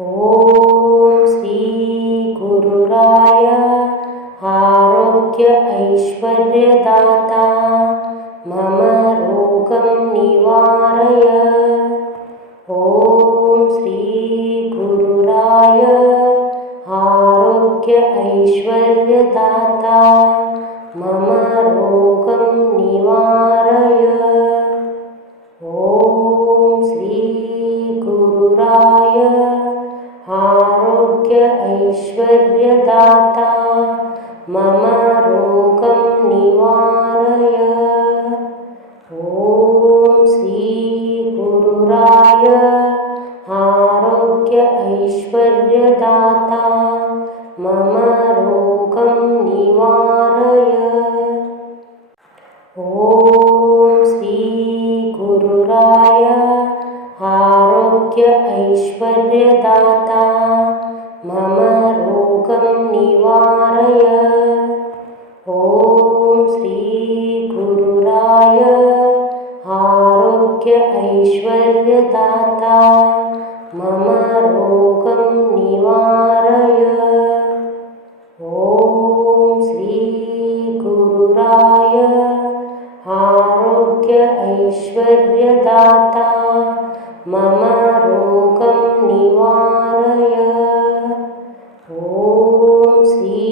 ॐ श्री गुरुराय आरोग्य ऐश्वर्यदाता मम रोगं निवारय। ॐ श्री गुरुराय आरोग्य ऐश्वर्यदाता मम रोगं निवारय। ॐ श्री गुरुराय आरोग्य ऐश्वर्यदाता मम रोगं निवारय। ॐ श्री गुरुराय आरोग्य ऐश्वर्यदाता मम रोगं निवारय। ॐ श्री गुरुराय आरोग्य ऐश्वर्यदाता मम रोगं निवारय। ॐ श्री गुरुराय आरोग्य ऐश्वर्यदाता मम रोगं निवारय। ॐ श्री गुरुराय आरोग्य ऐश्वर्यदाता मम रोगं निवारय। ॐ श्री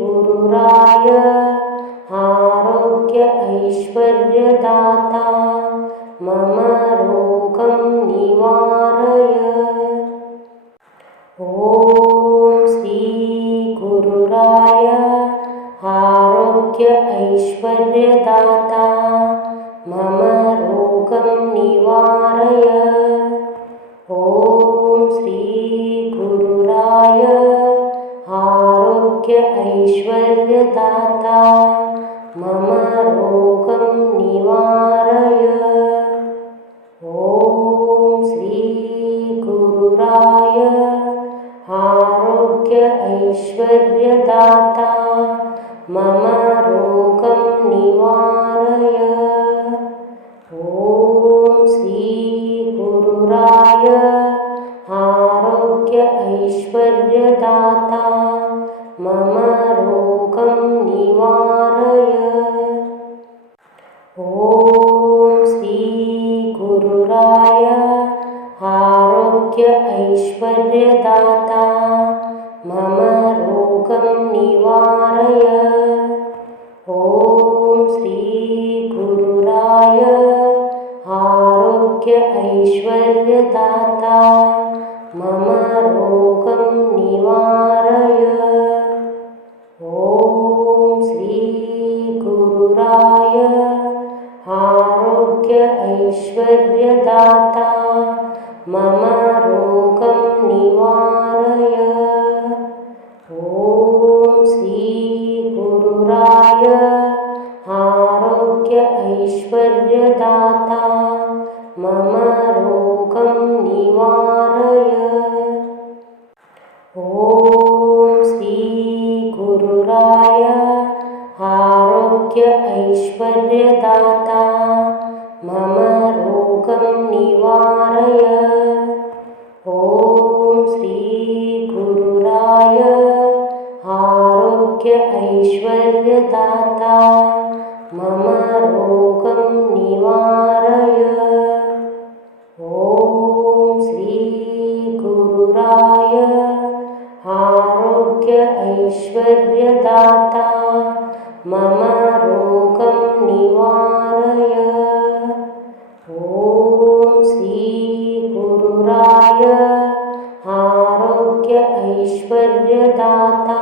गुरुराय आरोग्य ऐश्वर्यदाता मम रोगं निवारय। ॐ श्री गुरुराय आरोग्य ऐश्वर्यदाता मम रोगं निवारय। ॐ श्री गुरुराय आरोग्य ऐश्वर्यदाता मम रोगं निवारय। ॐ श्री गुरुराय आरोग्य ऐश्वर्यदाता मम रोगं निवारय। ॐ श्री गुरुराय आरोग्य ऐश्वर्यदाता मम रोगं निवारय। ॐ श्री गुरुराय आरोग्य ऐश्वर्यदाता मम रोगं निवारय। ॐ श्री गुरुराय आरोग्य ऐश्वर्यदाता मम रोगं निवारय। ॐ श्री गुरुराय आरोग्य ऐश्वर्यदाता मम रोगं निवारय। ॐ श्री गुरुराय आरोग्य ऐश्वर्यदाता मम रोगं निवारय। ॐ श्री गुरुराय आरोग्य ऐश्वर्यदाता मम रोगं निवारय। ॐ श्री गुरुराय आरोग्य ऐश्वर्यदाता मम रोगं निवारय। ॐ श्री गुरुराय आरोग्य ऐश्वर्यदाता मम रोगं निवारय। ॐ श्री गुरुराय आरोग्य ऐश्वर्यदाता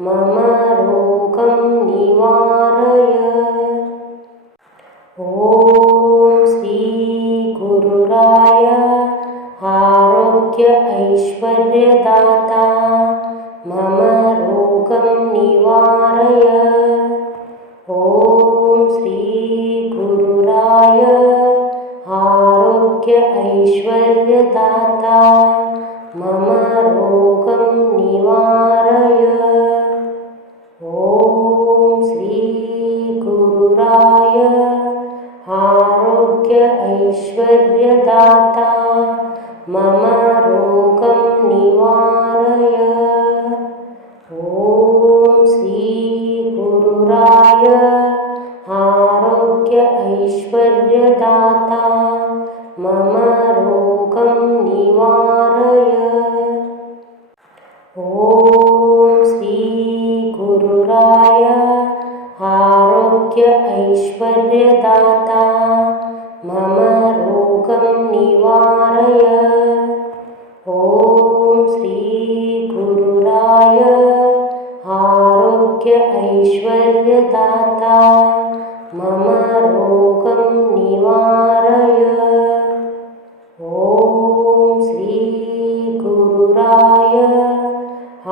मम रोगं निवारय। ॐ श्री गुरुराय आरोग्य ऐश्वर्यदाता मम रोगं निवारय। ॐ श्री गुरुराय आरोग्य ऐश्वर्यदाता मम रोगं निवारय। ॐ श्री गुरुराय आरोग्य ऐश्वर्यदाता मम रोगं निवारय। ॐ श्रीगुरुराय आरोग्य ऐश्वर्यदाता मम रोगं निवारय। ॐ श्रीगुरुराय आरोग्य ऐश्वर्यदाता मम रोगं निवारय। ॐ श्रीगुरुराय आरोग्य ऐश्वर्यदाता मम रोगं निवारय। ॐ श्रीगुरुराय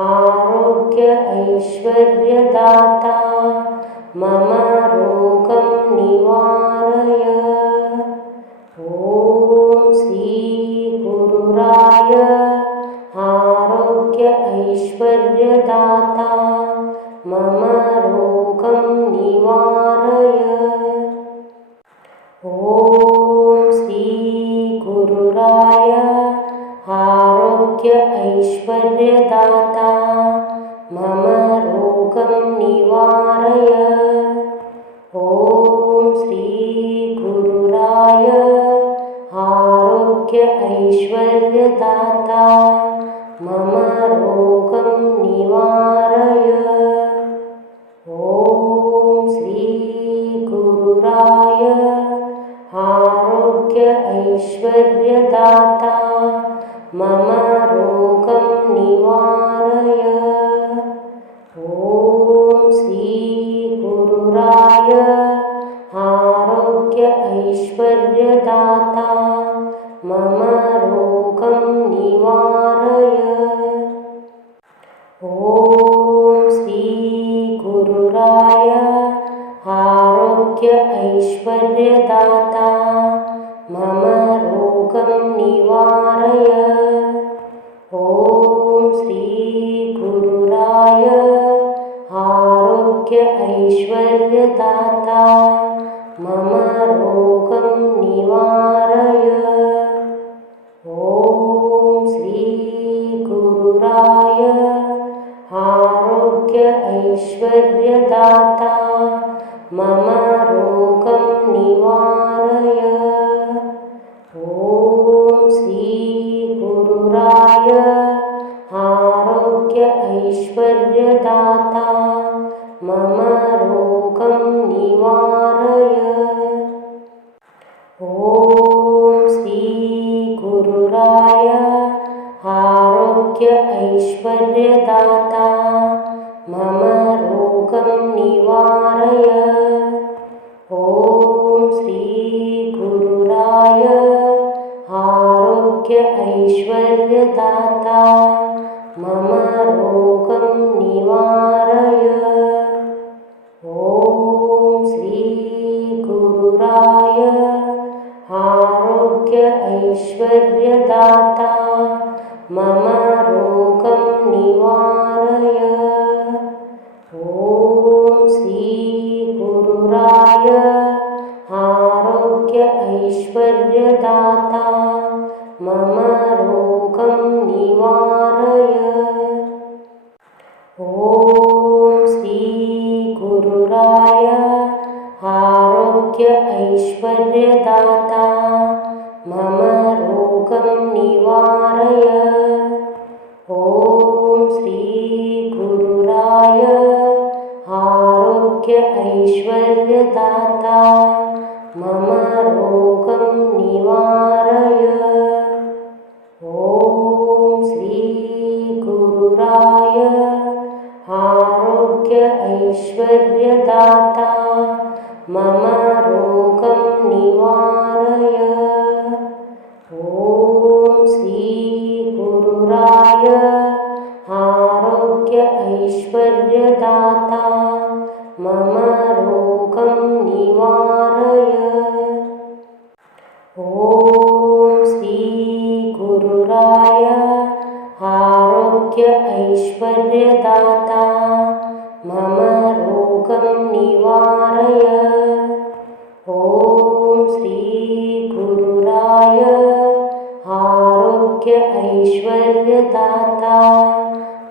आरोग्य ऐश्वर्यदाता मम रोगं निवारय। ॐ श्रीगुरुराय आरोग्य ऐश्वर्यदाता मम रोगं निवारय। ॐ श्रीगुरुराय आरोग्य ऐश्वर्यदाता मम रोगं निवारय। ॐ श्रीगुरुराय आरोग्य ऐश्वर्यदाता मम रोगं निवारय। ॐ श्रीगुरुराय आरोग्य ऐश्वर्यदाता मम रोगं निवारय। ॐ श्रीगुरुराय आरोग्य ऐश्वर्यदाता मम रोगं निवारय। ॐ श्रीगुरुराय आरोग्य ऐश्वर्यदाता मम रोगं निवारय। ॐ श्रीगुरुराय आरोग्य ऐश्वर्यदाता मम रोगं निवारय। ॐ श्रीगुरुराय आरोग्य ऐश्वर्यदाता मम रोगं निवारय। ॐ श्रीगुरुराय आरोग्य ऐश्वर्यदाता मम रोगं निवारय। ॐ श्रीगुरुराय आरोग्य ऐश्वर्यदाता मम रोगं निवारय। ॐ श्रीगुरुराय आरोग्य ऐश्वर्यदाता मम रोगं निवारय। ॐ श्रीगुरुराय आरोग्य ऐश्वर्यदाता मम रोगं निवारय। ॐ श्रीगुरुराय आरोग्य ऐश्वर्यदाता मम रोगं निवारय। ॐ श्रीगुरुराय आरोग्य ऐश्वर्यदाता मम रोगं निवारय। ॐ श्रीगुरुराय आरोग्य ऐश्वर्यदाता मम रोगं निवारय। ॐ श्रीगुरुराय आरोग्य ऐश्वर्यदाता मम रोगं निवारय। ॐ श्रीगुरुराय आरोग्य ऐश्वर्यदाता मम रोगं निवारय। ॐ श्रीगुरुराय आरोग्य ऐश्वर्यदाता मम रोगं निवारय। ॐ श्रीगुरुराय आरोग्य आरोग्य ऐश्वर्यदाता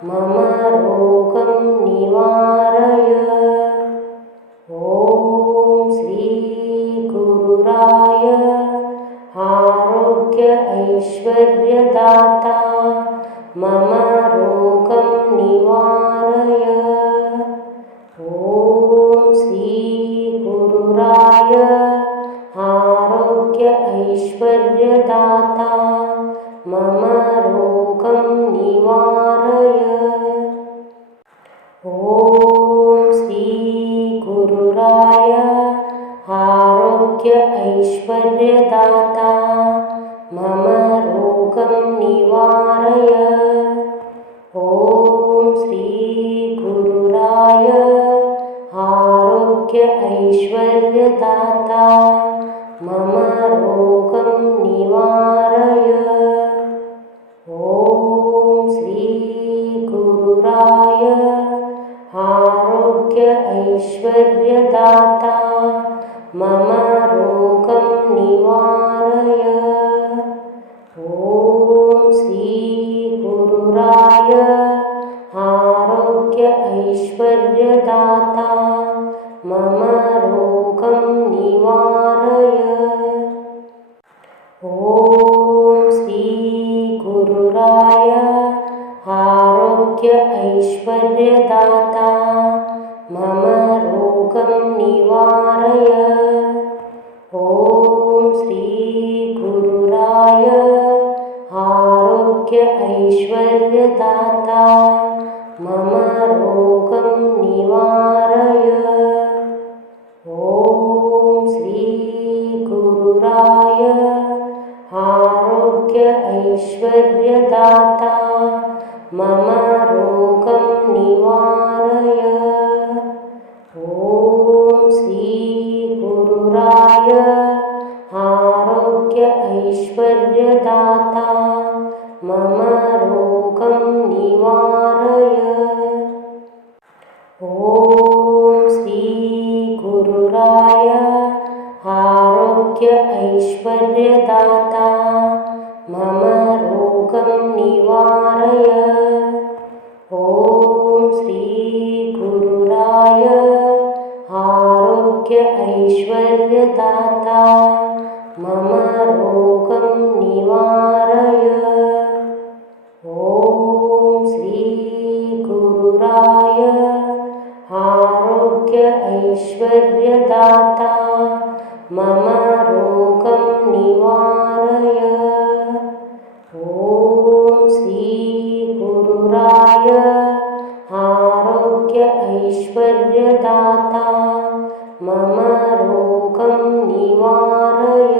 मम रोगं निवारय। ॐ श्री गुरुराय आरोग्य ऐश्वर्यदाता मम रोगं निवारय। ॐ श्री गुरुराय आरोग्य ऐश्वर्यदाता मम रोगं निवारय। ॐ श्री गुरुराय आरोग्य ऐश्वर्यदाता मम रोगं निवारय। ॐ श्री गुरुराय आरोग्य ऐश्वर्यदाता मम रोगं निवारय। ॐ श्री गुरुराय आरोग्य ऐश्वर्यदाता मम रोगं निवारय। ॐ श्री गुरुराय आरोग्य ऐश्वर्यदाता मम रोगं निवारय। ॐ श्री गुरुराय आरोग्य ऐश्वर्यदाता मम रोगं निवारय। ॐ श्री गुरुराय आरोग्य ऐश्वर्यदाता मम रोगं निवारय। ॐ श्री गुरुराय आरोग्य ऐश्वर्यदाता मम रोगं निवारय। ॐ श्री गुरुराय आरोग्य ऐश्वर्यदाता मम रोगं निवारय। ॐ श्री गुरुराय आरोग्य ऐश्वर्यदाता मम रोगं निवारय। ॐ श्री गुरुराय आरोग्य ऐश्वर्यदाता मम रोगं निवारय। ॐ श्री गुरुराय आरोग्य ऐश्वर्यदाता मम रोगं निवारय। ॐ श्री गुरुराय आरोग्य ऐश्वर्यदाता मम रोगं निवारय।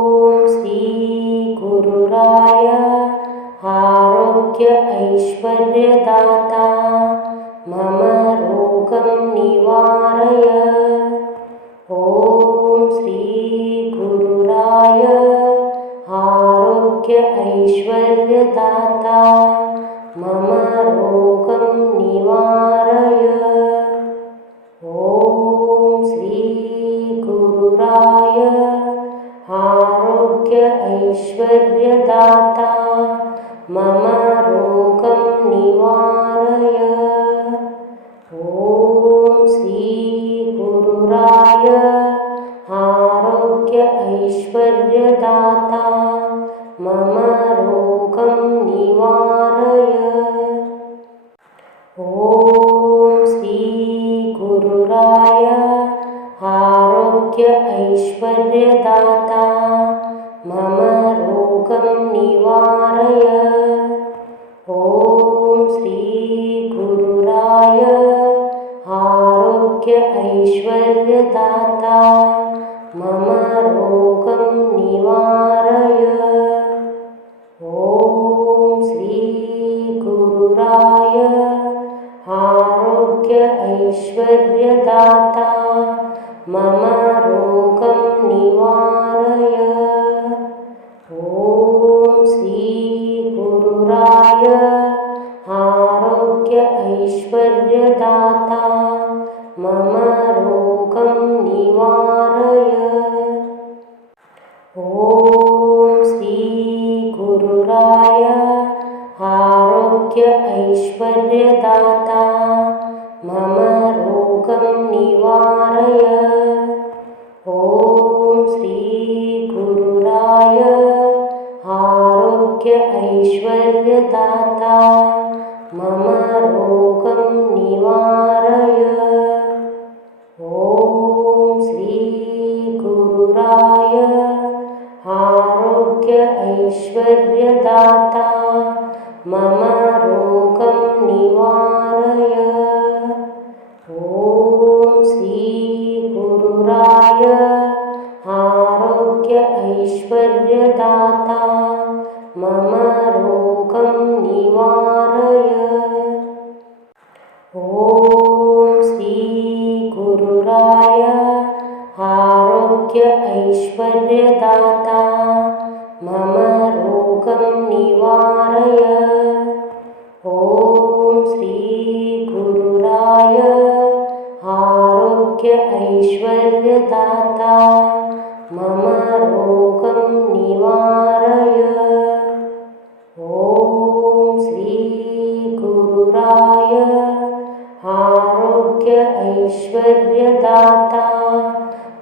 ॐ श्री गुरुराय आरोग्य ऐश्वर्यदाता मम रोगं निवारय। ॐ श्री गुरुराय आरोग्य ऐश्वर्यदाता मम रोगं निवारय। ॐ श्री गुरुराय आरोग्य ऐश्वर्यदाता मम रोगं निवारय। ॐ श्री गुरुराय आरोग्य ऐश्वर्यदाता मम रोगं निवारय। ॐ श्री गुरुराय आरोग्य ऐश्वर्यदाता मम रोगं निवारय। ॐ श्री गुरुराय आरोग्य ऐश्वर्यदाता मम रोगं निवारय। ॐ श्री गुरुराय आरोग्य ऐश्वर्यदाता मम रोगं निवारय। ॐ श्री गुरुराय आरोग्य ऐश्वर्यदाता मम रोगं निवारय। ॐ ऐश्वर्यदाता मम रोगं निवारय। ॐ श्री गुरुराय आरोग्य ऐश्वर्यदाता मम रोगं निवारय। ॐ श्री गुरुराय आरोग्य ऐश्वर्यदाता मम रोगं निवारय। ॐ श्री गुरुराय आरोग्य ऐश्वर्यदाता मम रोगं निवारय। ॐ श्री गुरुराय आरोग्य ऐश्वर्यदाता मम रोगं निवारय। ॐ श्री गुरुराय आरोग्य ऐश्वर्यदाता मम रोगं निवारय। ॐ श्री गुरुराय आरोग्य ऐश्वर्यदाता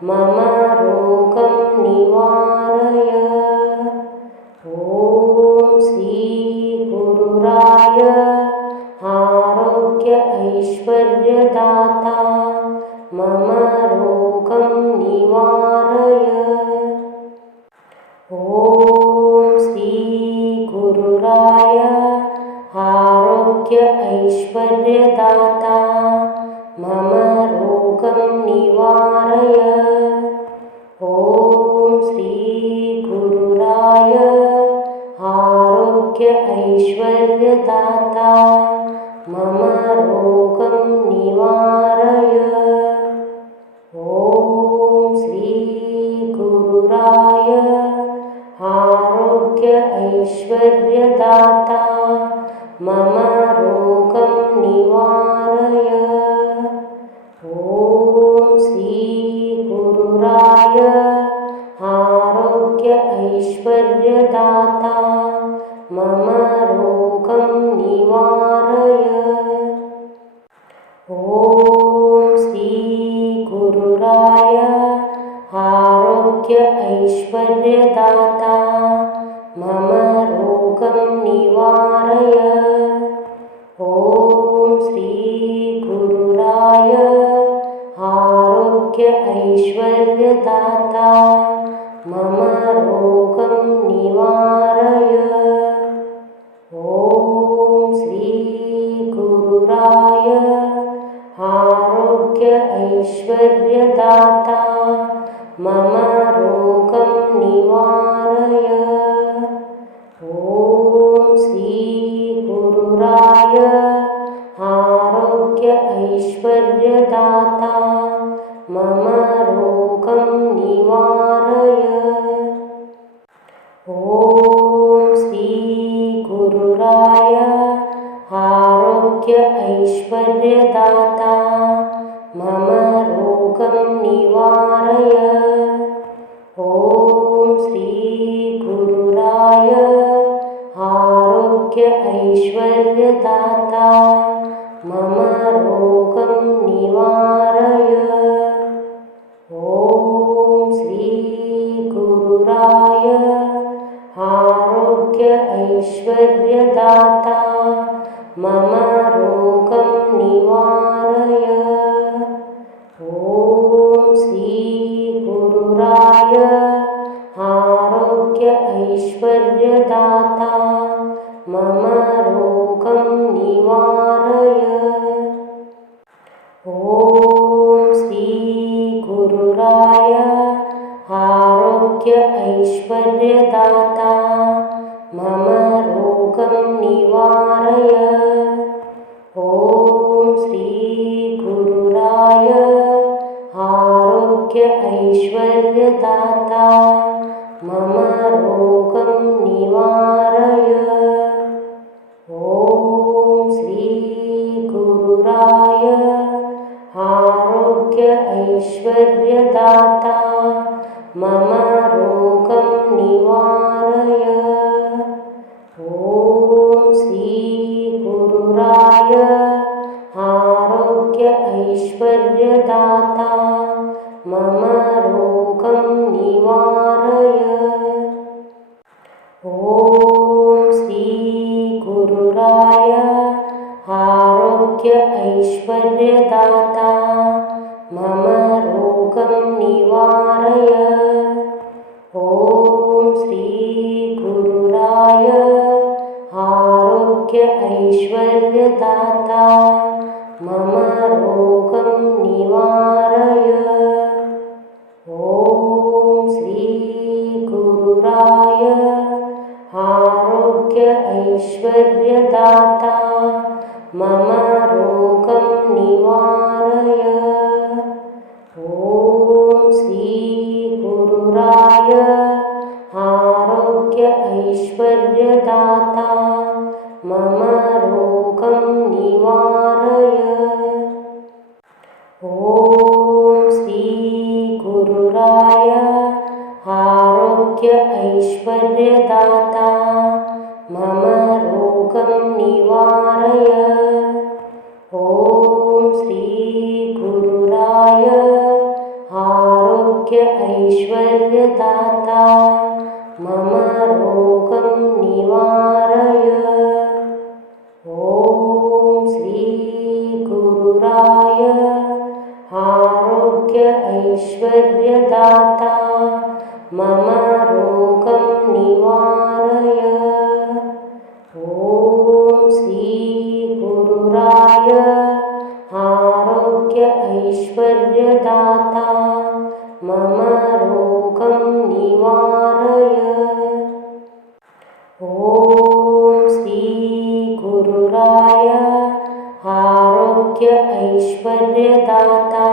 मम रोगं निवारय। ॐ श्री गुरुराय आरोग्य ऐश्वर्यदाता मम रोगं निवारय। ॐ श्री गुरुराय आरोग्य ऐश्वर्यदाता मम रोगं निवारय। ॐ श्री गुरुराय आरोग्य ऐश्वर्यदाता मम रोगं निवारय। ॐ श्री गुरुराय आरोग्य ऐश्वर्यदाता मम रोगं निवारय। ॐ श्री गुरुराय आरोग्य ऐश्वर्यदाता मम रोगं निवारय। ॐ श्री गुरुराय आरोग्य ऐश्वर्यदाता मम रोगं निवारय। ॐ श्री गुरुराय आरोग्य ऐश्वर्यदाता मम रोगं निवारय। ॐ श्री गुरुराय आरोग्य ऐश्वर्यदाता मम रोगं निवारय। ॐ श्री गुरुराय आरोग्य ऐश्वर्यदाता मम रोगं निवारय। ॐ श्री गुरुराय आरोग्य ऐश्वर्यदाता मम रोगं निवारय। ॐ श्री गुरुराय आरोग्य ऐश्वर्यदाता मम रोगं निवारय। ॐ श्री गुरुराय आरोग्य ऐश्वर्यदाता मम रोगं निवारय। ॐ श्री गुरुराय आरोग्य ऐश्वर्यदाता मम रोगं निवारय। ॐ श्री गुरुराय आरोग्य ऐश्वर्यदाता मम रोगं निवारय। ॐ श्री गुरुराय आरोग्य ऐश्वर्यदाता मम रोगं निवारय। ॐ श्री गुरुराय आरोग्य ऐश्वर्यदाता मम रोगं निवारय। ॐ श्री ऐश्वर्यदाता मम रोगं निवारय। ॐ श्रीगुरुराय आरोग्य ऐश्वर्यदाता मम रोगं निवारय। ॐ श्रीगुरुराय आरोग्य ऐश्वर्यदाता मम रोगं निवारय। ॐ श्रीगुरुराय आरोग्य ऐश्वर्यदाता मम रोगं निवारय। ॐ श्रीगुरुराय आरोग्य ऐश्वर्यदाता मम रोगं निवारय। ॐ श्रीगुरुराय आरोग्य ऐश्वर्यदाता मम रोगं निवारय। ॐ श्रीगुरुराय आरोग्य ऐश्वर्यदाता मम रोगं निवारय। ॐ श्रीगुरुराय आरोग्य ऐश्वर्यदाता मम रोगं निवारय। ॐ श्रीगुरुराय आरोग्य ऐश्वर्यदाता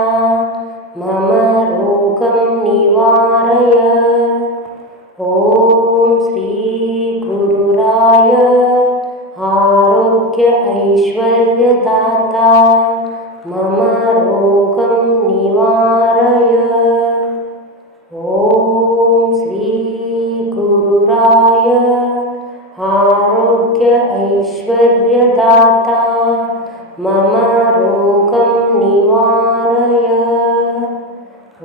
मम रोगं निवारय। ॐ श्रीगुरुराय आरोग्य ऐश्वर्यदाता मम रोगं निवारय। ॐ श्रीगुरुराय आरोग्य ऐश्वर्यदाता मम रोगं निवारय। ॐ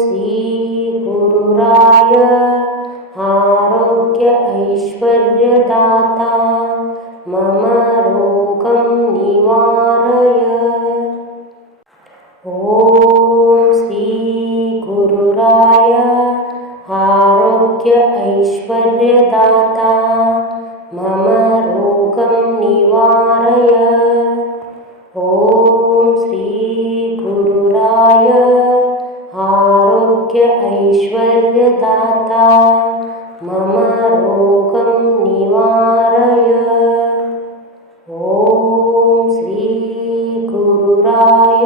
श्रीगुरुराय आरोग्य ऐश्वर्यदाता मम रोगं निवारय। ॐ श्रीगुरुराय आरोग्य ऐश्वर्यदाता मम रोगं निवारय। ॐ श्रीगुरुराय आरोग्य ऐश्वर्यदाता मम रोगं निवारय। ॐ श्रीगुरुराय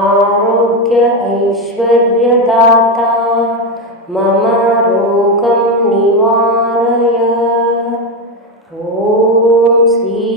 आरोग्य ऐश्वर्यदाता मम रोगं निवारय। ॐ श्री